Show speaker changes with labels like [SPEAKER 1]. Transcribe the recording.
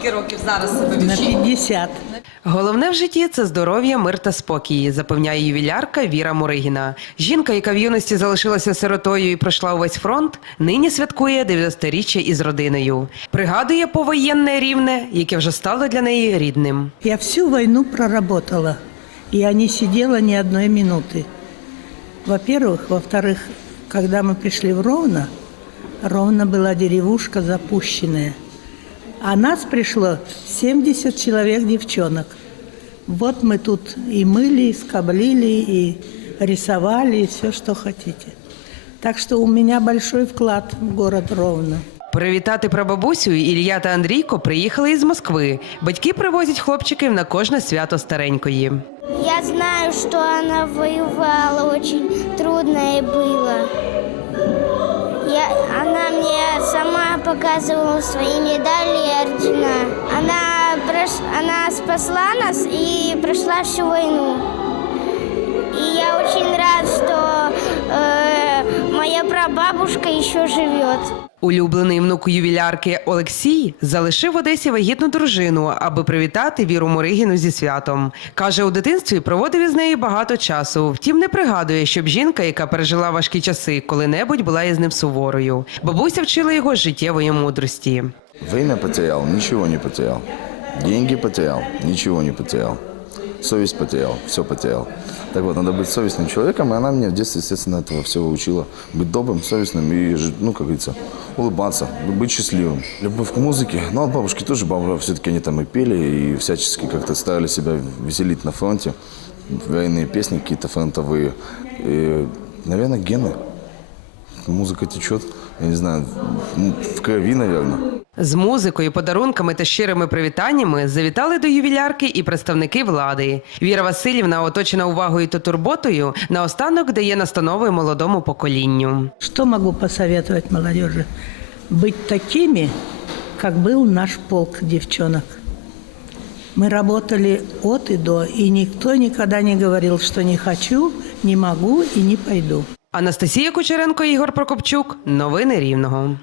[SPEAKER 1] скільки років зараз себе
[SPEAKER 2] На
[SPEAKER 1] відчуваєте?
[SPEAKER 2] 50.
[SPEAKER 3] Головне в житті це здоров'я, мир та спокій, запевняє ювілярка Віра Муригіна. Жінка, яка в юності залишилася сиротою і пройшла увесь фронт, нині святкує 90-річчя із родиною. Пригадує повоєнне рівне, яке вже стало для неї рідним.
[SPEAKER 2] Я всю войну проработала. Я не сидела ни одной минуты. Во-первых. Во-вторых, когда мы пришли в Ровно, Ровно была деревушка запущенная. А нас пришло 70 человек девчонок. Вот мы тут и мыли, и скоблили, и рисовали, и все, что хотите. Так что у меня большой вклад в город Ровно.
[SPEAKER 3] Привітати прабабусю Ілля та Андрійко приїхали із Москви. Батьки привозять хлопчиків на кожне свято старенької.
[SPEAKER 4] Я знаю, что она воевала, очень трудно ей было. показывала свои медали и ордена. Она, прош- она спасла нас и прошла всю войну. И я очень рад, что моя прабабушка еще живет.
[SPEAKER 3] Улюблений внук ювілярки Олексій залишив в Одесі вагітну дружину, аби привітати Віру Муригіну зі святом. Каже, у дитинстві проводив із нею багато часу. Втім, не пригадує, щоб жінка, яка пережила важкі часи, коли-небудь була із ним суворою. Бабуся вчила його життєвої мудрості.
[SPEAKER 5] Время потерял, ничего не потерял. Деньги потерял, ничего не потерял. Совесть потерял, все потерял. Так вот, надо быть совестным человеком, и она меня в детстве, естественно, этого всего учила. Быть добрым, совестным и, ну, как говорится, улыбаться, быть счастливым. Любовь к музыке. Ну, от бабушки тоже, бабушка, все-таки они там и пели, и всячески как-то старали себя веселить на фронте. Военные песни какие-то фронтовые. И, наверное, гены. Музыка течет, я не знаю, в крови, наверное.
[SPEAKER 3] З музикою, подарунками та щирими привітаннями завітали до ювілярки і представники влади. Віра Васильівна, оточена увагою та турботою, наостанок дає настанови молодому поколінню.
[SPEAKER 2] Что могу посоветовать молодежи? Быть такими, как был наш полк девчонок. Мы работали от и до, и никто никогда не говорил, что не хочу, не могу и не пойду.
[SPEAKER 3] Анастасія Кучеренко, Ігор Прокопчук. Новини Рівного.